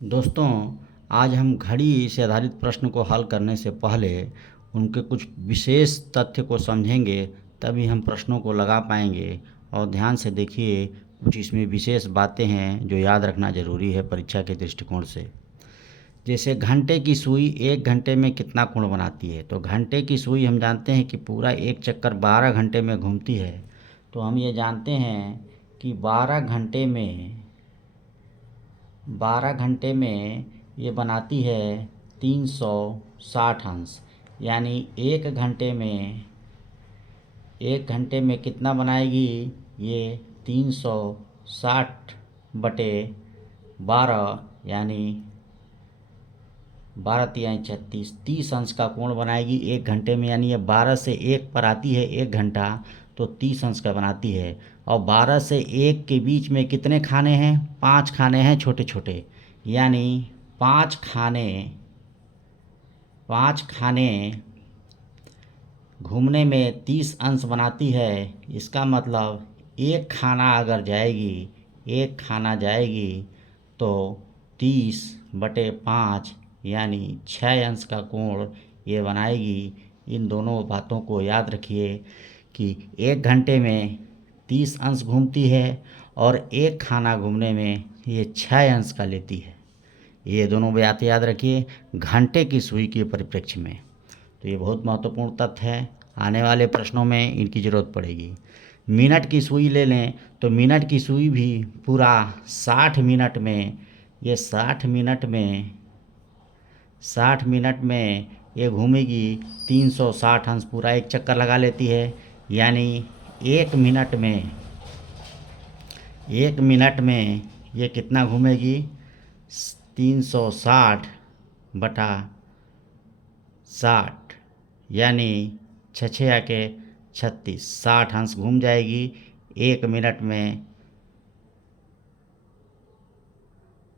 दोस्तों, आज हम घड़ी से आधारित प्रश्न को हल करने से पहले उनके कुछ विशेष तथ्य को समझेंगे, तभी हम प्रश्नों को लगा पाएंगे। और ध्यान से देखिए, कुछ इसमें विशेष बातें हैं जो याद रखना ज़रूरी है परीक्षा के दृष्टिकोण से। जैसे घंटे की सुई 1 घंटे में कितना कोण बनाती है। तो घंटे की सुई हम जानते हैं कि पूरा एक चक्कर 12 घंटे में घूमती है। तो हम ये जानते हैं कि 12 घंटे में ये बनाती है 360 अंश। यानी एक घंटे में कितना बनाएगी ये 360/12, यानी 12 तिहाई 36, 30 अंश का कोण बनाएगी 1 घंटे में। यानी ये 12 से 1 पर आती है 1 घंटा, तो 30 अंश का बनाती है। और 12 से 1 के बीच में कितने खाने हैं? 5 खाने हैं छोटे छोटे, यानी 5 खाने घूमने में 30 अंश बनाती है। इसका मतलब एक खाना जाएगी तो 30/5 यानी 6 अंश का कोण ये बनाएगी। इन दोनों बातों को याद रखिए कि 1 घंटे में 30 अंश घूमती है और एक खाना घूमने में ये 6 अंश का लेती है। ये दोनों बातें याद रखिए घंटे की सुई के परिप्रेक्ष्य में। तो ये बहुत महत्वपूर्ण तथ्य है, आने वाले प्रश्नों में इनकी ज़रूरत पड़ेगी। मिनट की सुई ले लें तो मिनट की सुई भी पूरा 60 मिनट में, ये 60 मिनट में ये घूमेगी 360 अंश, पूरा एक चक्कर लगा लेती है। यानी एक मिनट में ये कितना घूमेगी? 360/60, यानी 6×6 = 36, 60 अंश घूम जाएगी 1 मिनट में।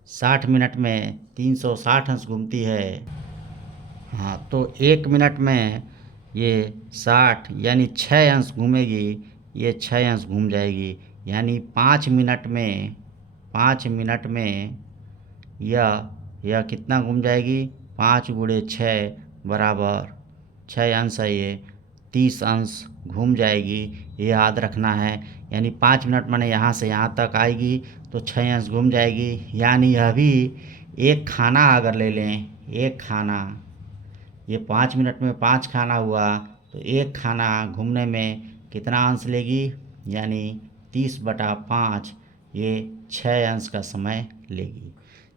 60 मिनट में 360 अंश घूमती है। हाँ, तो 1 मिनट में ये 60 यानी 6 अंश घूमेगी, ये 6 अंश घूम जाएगी। यानी 5 मिनट में यह कितना घूम जाएगी? 5×6 = 6 अंश है, ये 30 अंश घूम जाएगी। ये याद रखना है। यानी 5 मिनट माने यहाँ से यहाँ तक आएगी तो 6 अंश घूम जाएगी। यानी यह भी एक खाना अगर ले लें, एक खाना, ये 5 मिनट में 5 खाना हुआ तो एक खाना घूमने में कितना अंश लेगी? यानी 30/5, ये 6 अंश का समय लेगी।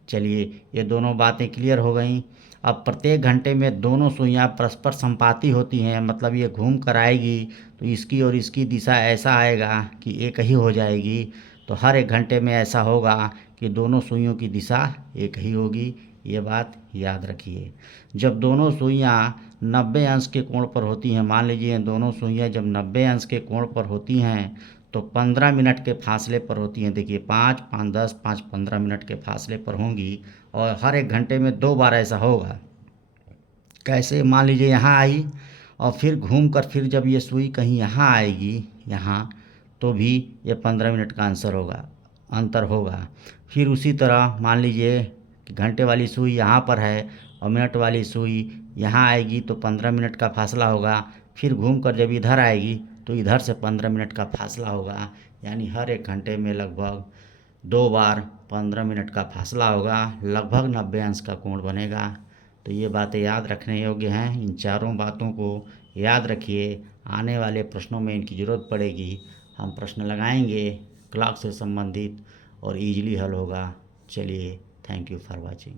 चलिए, ये दोनों बातें क्लियर हो गई। अब प्रत्येक घंटे में दोनों सुइयां परस्पर संपाती होती हैं, मतलब ये घूम कर आएगी तो इसकी और इसकी दिशा ऐसा आएगा कि एक ही हो जाएगी। तो हर एक घंटे में ऐसा होगा कि दोनों सुइयों की दिशा एक ही होगी। ये बात याद रखिए। जब दोनों सुइयां 90 अंश के कोण पर होती हैं, मान लीजिए दोनों सुइयां जब 90 अंश के कोण पर होती हैं तो 15 मिनट के फासले पर होती हैं। देखिए 5, 5, 10, 5, 15 मिनट के फासले पर होंगी और हर एक घंटे में 2 बार ऐसा होगा। कैसे? मान लीजिए यहाँ आई और फिर घूम कर फिर जब ये सुई कहीं यहाँ आएगी, यहाँ, तो भी ये 15 मिनट का अंतर होगा। फिर उसी तरह मान लीजिए कि घंटे वाली सुई यहाँ पर है और मिनट वाली सुई यहाँ आएगी तो 15 मिनट का फासला होगा। फिर घूम कर जब इधर आएगी तो इधर से 15 मिनट का फासला होगा। यानी हर एक घंटे में लगभग 2 बार 15 मिनट का फासला होगा, लगभग 90 अंश का कोण बनेगा। तो ये बातें याद रखने योग्य हैं। इन चारों बातों को याद रखिए, आने वाले प्रश्नों में इनकी ज़रूरत पड़ेगी। हम प्रश्न लगाएंगे क्लॉक से संबंधित और ईजिली हल होगा। चलिए, थैंक यू फॉर वॉचिंग।